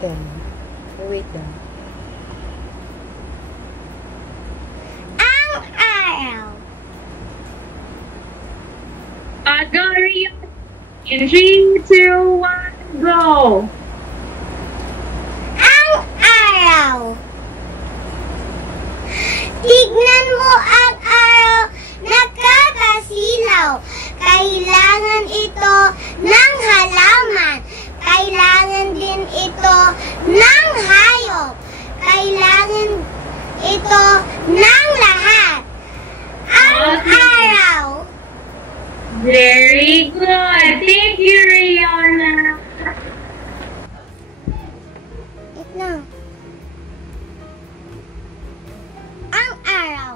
10. Wait lang. Ang araw. Agario. In 3, 2, 1, go! Ang araw. Tignan mo ang araw, nakakasilaw. Kailangan ito ng halaman. Kailangan din ito ng hayop. Kailangan ito ng lahat. Ang araw. Very good. Thank you, Rihanna. Wait lang. Ang araw.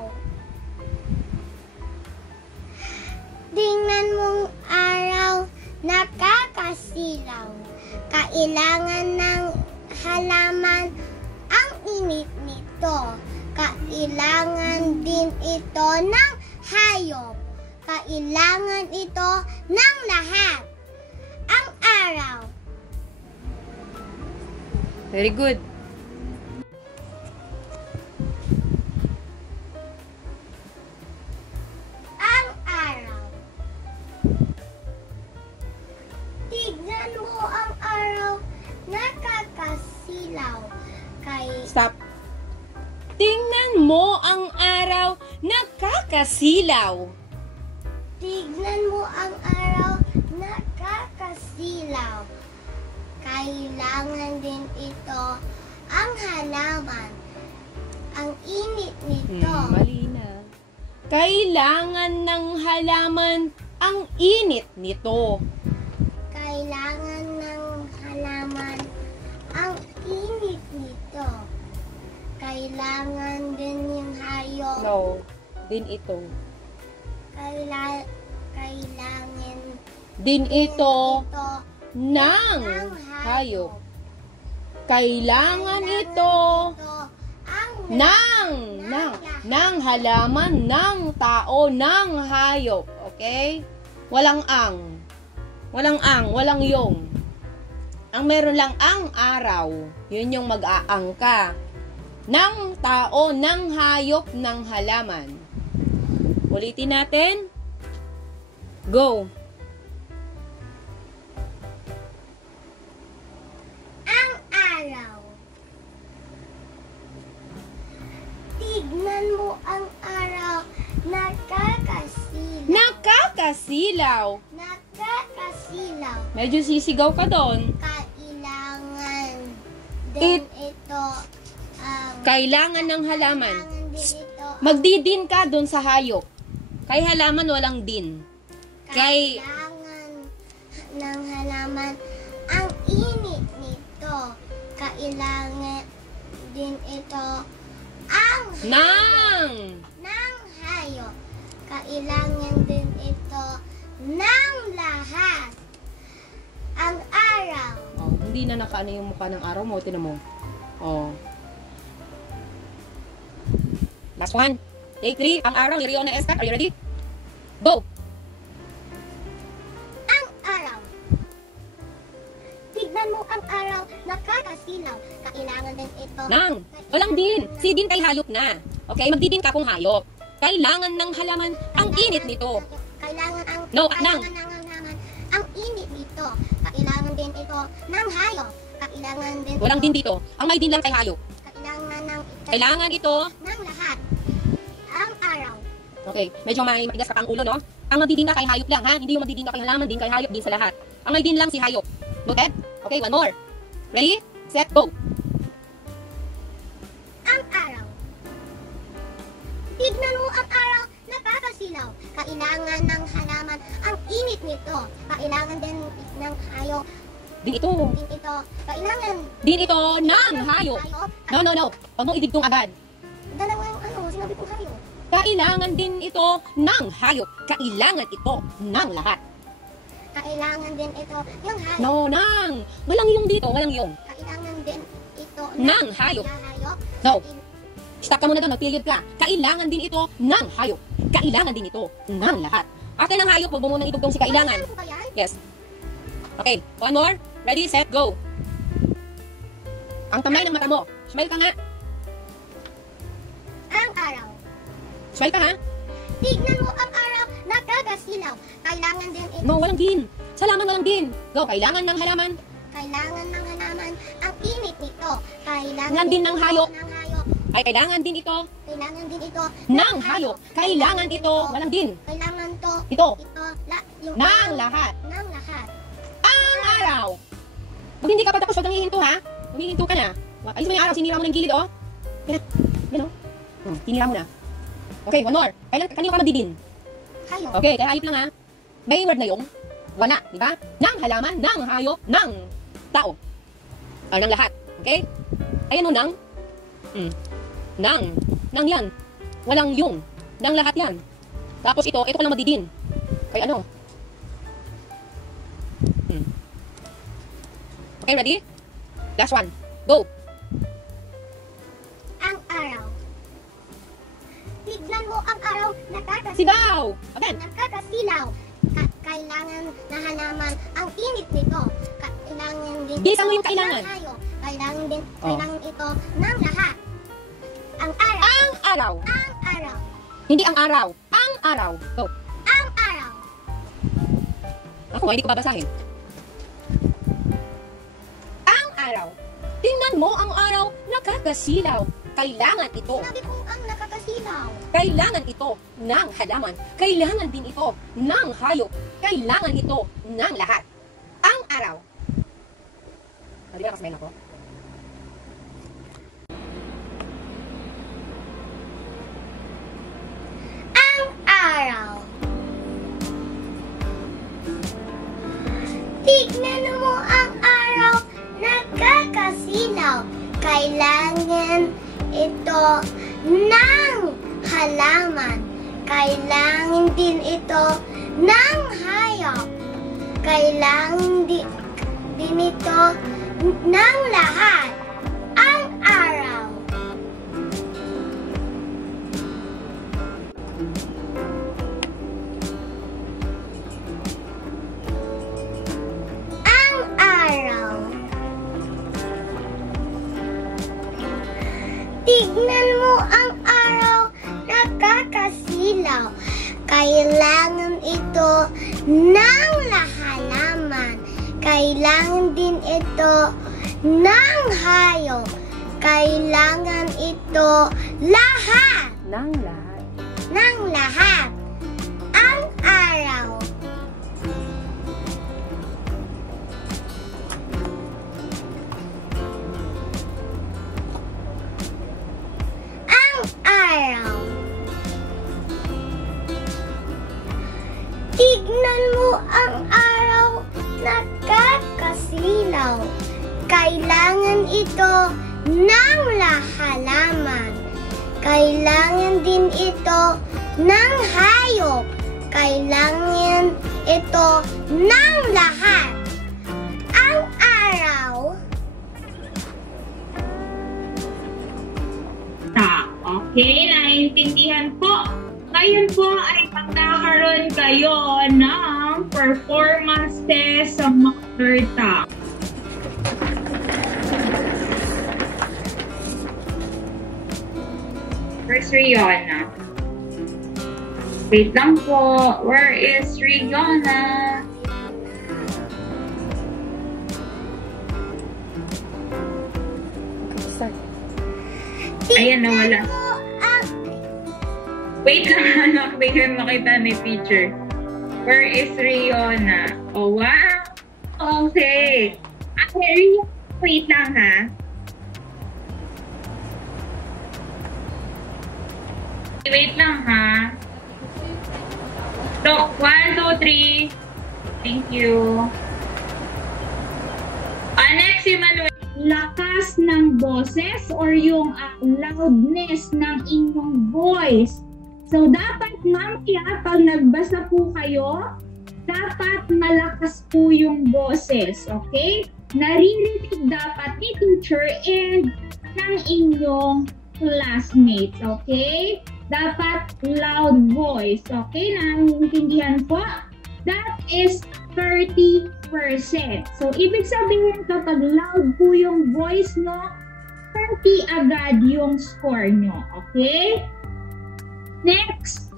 Tingnan mong araw, nakakasilaw. Kailangan ng halaman ang init nito. Kailangan din ito ng hayop. Kailangan ito ng lahat. Ang araw. Very good. Ang araw. Tignan mo ang araw, nakakasilaw. Stop. Tingnan mo ang araw, nakakasilaw. Tignan mo ang araw, nakakasilaw. Kailangan din ito ang halaman. Ang init nito. Mali na. Kailangan ng halaman ang init nito. Kailangan ng halaman ang init nito. Kailangan din yung hayop. No. Din ito. Kailangan Din ito ito ng hayop. Kailangan ito ng halaman, ng tao, ng hayop. Okay? Walang ang. Walang ang, walang yung. Ang meron lang ang araw. Yun yung mag-aang ka. Ng tao, ng hayop, ng halaman. Ulitin natin. Go. ang araw. Tignan mo ang araw, nakakasilaw. Nakakasilaw. Nakakasilaw. Medyo sisigaw ka doon. Kailangan din ito Kailangan ng halaman. kailangan din ito Magdidin ka doon sa hayop. Kay halaman walang din. Kay kailangan ng halaman ang init nito. Kailangan din ito ang ng hayop. Kailangan din ito ng lahat. Ang araw. oh, hindi na nakaano yung mukha ng araw mo, tinan mo. Oh. Last one. Take 3. Ang araw ni Riona Estat. Are you ready? Go. Ang araw. Tignan mo ang araw, nakakasilaw. Kailangan din ito. Nang. Walang din. Si din kay hayop na. Okay, magdidin ka kung hayop. Kailangan ng halaman ang init nito. Kailangan ang No, kailangan nang. ng halaman ang init nito. Kailangan din ito ng hayop. Kailangan din Walang ito, din dito. Ang may din lang kay hayop. Kailangan Kailangan ito. ng lahat. Ang araw. Okay, medyo may matigas pa ang ulo, no? Ang magdidin ka kay hayop lang, ha? Hindi yung magdidin ka kay halaman, din kay hayop, din sa lahat. Ang may din lang si hayop. Noted? Okay, one more. Ready? Set, go. Ang araw. Tignan mo ang araw, nakakasilaw. Kailangan ng halaman ang init nito. Kailangan din ng hayop. Din ito. Din ito. Kailangan Din ito ng hayop. No. Huwag mong idigtong agad. Dalawang sinabi kong hayop. Kailangan din ito ng hayop. Kailangan ito ng lahat. Kailangan din ito yung hayop. No, nang. Walang yung dito, walang yung. Kailangan din ito Ng hayop. na hayop. No. Stop ka muna doon, mag-period ka. Kailangan din ito ng hayop. Kailangan din ito ng lahat. After ng hayop, huwag mo munang idugtong si kailangan. Kailangan po ba yan? Yes. Okay, one more. Ready, set, go. Ang kamay ng mata mo. Smile ka nga. Ang araw. Smile ka ha. Tignan mo ang araw, nagkakasilaw. Kailangan din ito. No, walang din. Sa halaman, walang din. Go, kailangan ng halaman. Kailangan ng halaman ang init nito. Kailangan Ng din ng hayop. ng hayop. Ay, kailangan din ito. Kailangan din ito Ng hayop. Kailangan ito. Walang din. Kailangan to. Ito. Yung Ng lahat. ng lahat. Ang araw. Pag hindi ka pa tapos, huwag kang hihinto ha. Humihinto ka na. Ayos mo yung araw, sinira mo ng gilid oh. Yan. Yan oh. Sinira mo na. Okay, one more. Kanino ka magdidin? Hayop. Okay, kaya hayop lang ha. May word na yung wana, di ba? Ng halaman, ng hayop, ng tao. O, ng lahat. Okay? Ayan o, ng. Ng yan. Walang yung. Ng lahat yan. Tapos ito ka lang magdidin. Kaya ano? Okay, ready? Last one. Go. Ang araw. Tignan mo ang araw, nakakasilaw. Sigaw! Again. Nakakasilaw. Kailangan na halaman ang init nito. Kailangan din Bilisan mo yung kailangan. ng hayop. Kailangan din, Oh. kailangan ito ng lahat. Ang araw. Ang araw. Ang araw. Hindi ang araw. Ang araw. Go. Ang araw. Ako, hindi ko babasahin. Ang araw. Tingnan mo ang araw, nakakasilaw. Kailangan ito. Sabi kong ang nakakasilaw. Kailangan ito ng halaman. Kailangan din ito ng hayop. Kailangan ito ng lahat. Ang araw. Hindi ba nakasmain ako? Ang araw. Tignan mo ang araw, nakakasilaw. Kailangan ito ng halaman. Kailangan din ito ng hayop. Kailangan din ito ng lahat. Ang araw. Ang araw. Tignan mo ang araw, nakakasilaw. Kailangan ito ng halaman. Kailangan din ito ng hayop. Kailangan ito lahat. Ng lahat. Ng lahat. Ang araw. Ang araw. Tignan mo ang araw, nakakasilaw. Kailangan ito ng halaman. Kailangan din ito ng hayop. Kailangan ito ng lahat. Ang araw. Okay, naiintindihan po. Ngayon po ay magkakaroon kayo ng performance test sa Mother Tongue. Where's Rihanna? Wait lang po. Where is Rihanna? Ayan, nawala. Wait lang, anak. Bigyan makita ni teacher. Where is Rihanna? Oh, wow. Okay. Okay, Rihanna. Wait lang, ha? Wait lang, ha? So, 1, 2, 3. Thank you. Next, si Manuel. Lakas ng boses or yung loudness ng inyong voice. So, dapat mamaya pag nagbasa po kayo, dapat malakas po yung boses, okay? Naririnig dapat ni teacher and ng inyong classmates, okay? Dapat loud voice, okay? Naiintindihan po? That is 30%. So, ibig sabihin kapag loud po yung voice, no, 20 agad yung score nyo. Okay? Next.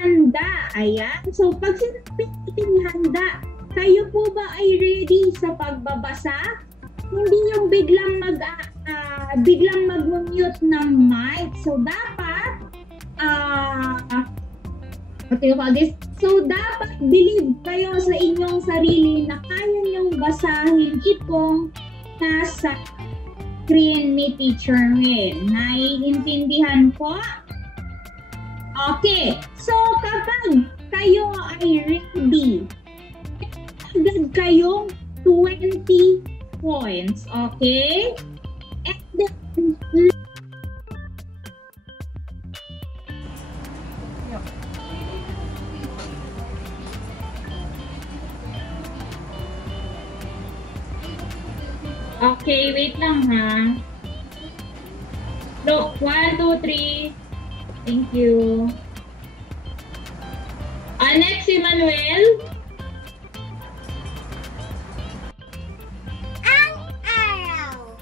Handa. Ayan. So, pag sinabing handa, kayo po ba ay ready sa pagbabasa? Hindi yung biglang mag-mute ng mic. So, dapat what do you call this? So, dapat believe kayo sa inyong sarili na kaya niyong basahin itong nasa screen ni Teacher Will. Naiintindihan po? Okay. So, kapag kayo ay ready, agad kayong 20 points. Okay? And then, okay, wait lang ha. Look, 1, 2, 3. Thank you. Next, Emmanuel. Ang araw.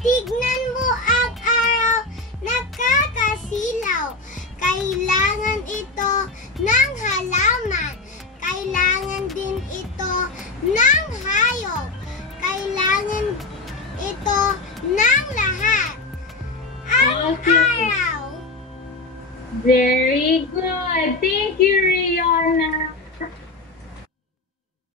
Tignan mo ang araw, nakakasilaw. Kailangan ito ng halaman. Kailangan din ito ng hayop. Kailangan ito ng lahat. Ang Okay. araw. Very good. Thank you,